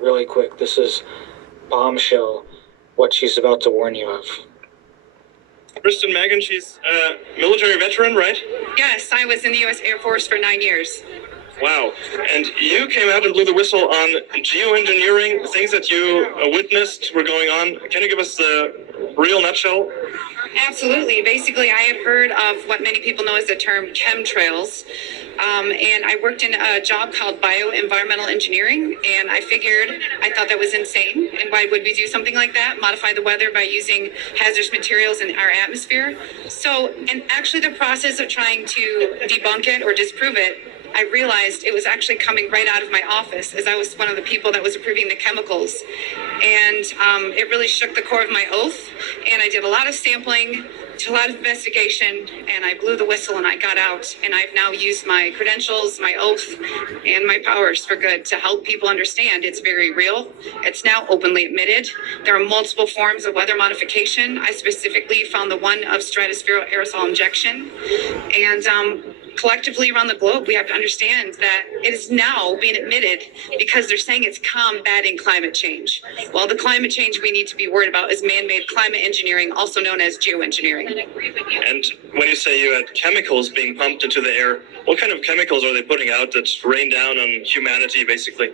Really quick, this is Bombshell, what she's about to warn you of. Kristen Megan, she's a military veteran, right? Yes, I was in the U.S. Air Force for 9 years. Wow. And you came out and blew the whistle on geoengineering, things that you witnessed were going on. Can you give us the real nutshell? Absolutely. Basically, I had heard of what many people know as the term chemtrails. And I worked in a job called bioenvironmental engineering, and I thought that was insane. And why would we do something like that? Modify the weather by using hazardous materials in our atmosphere? And actually the process of trying to debunk it or disprove it, I realized it was actually coming right out of my office, as I was one of the people that was approving the chemicals. And it really shook the core of my oath. And I did a lot of sampling, did a lot of investigation, and I blew the whistle and I got out. And I've now used my credentials, my oath, and my powers for good to help people understand it's very real. It's now openly admitted. There are multiple forms of weather modification. I specifically found the one of stratospheric aerosol injection. And collectively around the globe, we have to understand that it is now being admitted because they're saying it's combating climate change. Well, the climate change we need to be worried about is man-made climate engineering, also known as geoengineering. And when you say you had chemicals being pumped into the air, what kind of chemicals are they putting out that rain down on humanity, basically?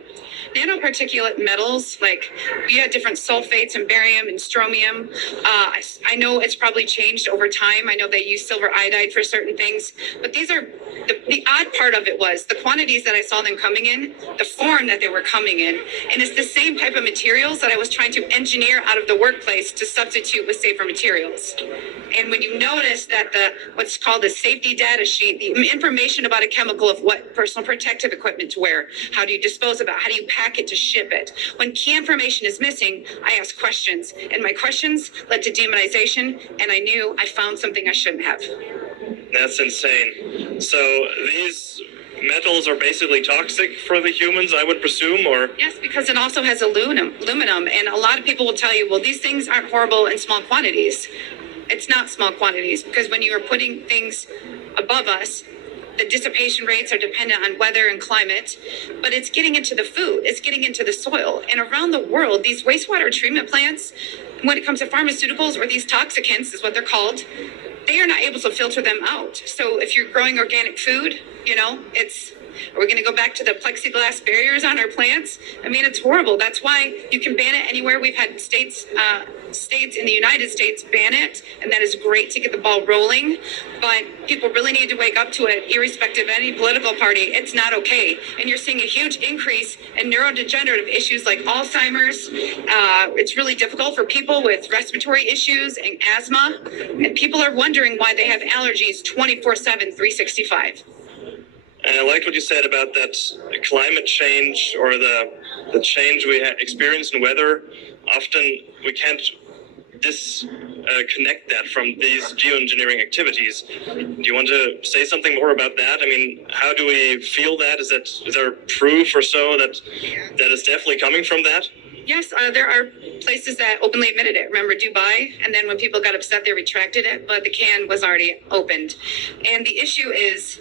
Nanoparticulate metals, like we had different sulfates and barium and strontium. I know it's probably changed over time. I know they use silver iodide for certain things, but these are the odd part of it was the quantities that I saw them coming in, the form that they were coming in, and it's the same type of materials that I was trying to engineer out of the workplace to substitute with safer materials. And when you notice that what's called the safety data sheet, the information about a chemical of what personal protective equipment to wear, how do you dispose of it, how do you pack it to ship it? When key information is missing, I ask questions, and my questions led to demonization, and I knew I found something I shouldn't have. That's insane. So these metals are basically toxic for the humans, I would presume, or? Yes, because it also has aluminum, and a lot of people will tell you, well, these things aren't horrible in small quantities. It's not small quantities, because when you are putting things above us, the dissipation rates are dependent on weather and climate, but it's getting into the food, it's getting into the soil. And around the world, these wastewater treatment plants, when it comes to pharmaceuticals, or these toxicants is what they're called, they are not able to filter them out. So if you're growing organic food, are we going to go back to the plexiglass barriers on our plants? I mean, it's horrible. That's why you can ban it anywhere. We've had states in the United States ban it, and that is great to get the ball rolling. But people really need to wake up to it, irrespective of any political party. It's not okay. And you're seeing a huge increase in neurodegenerative issues like Alzheimer's. It's really difficult for people with respiratory issues and asthma. And people are wondering why they have allergies 24/7, 365. And I liked what you said about that climate change, or the change we experience in weather. Often we can't disconnect that from these geoengineering activities. Do you want to say something more about that? I mean, how do we feel that? Is there proof or so that is definitely coming from that? Yes, there are places that openly admitted it. Remember Dubai? And then when people got upset, they retracted it, but the can was already opened. And the issue is,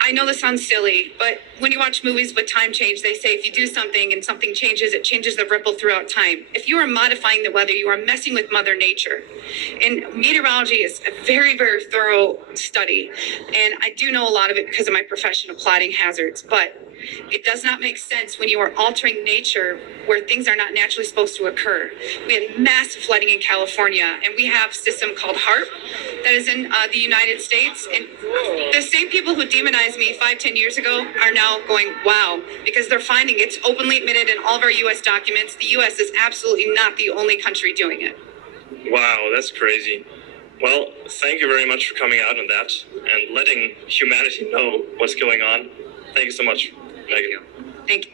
I know this sounds silly, but when you watch movies with time change, they say if you do something and something changes, it changes the ripple throughout time. If you are modifying the weather, you are messing with Mother Nature. And meteorology is a very, very thorough study. And I do know a lot of it because of my profession of plotting hazards, but it does not make sense when you are altering nature where things are not naturally supposed to occur. We had massive flooding in California, and we have a system called HARP that is in the United States. And the same people who demonized me 5-10 years ago are now going, wow, because they're finding it's openly admitted in all of our U.S. documents. The U.S. is absolutely not the only country doing it. Wow, that's crazy. Well, thank you very much for coming out on that and letting humanity know what's going on. Thank you so much, Megan. Thank you.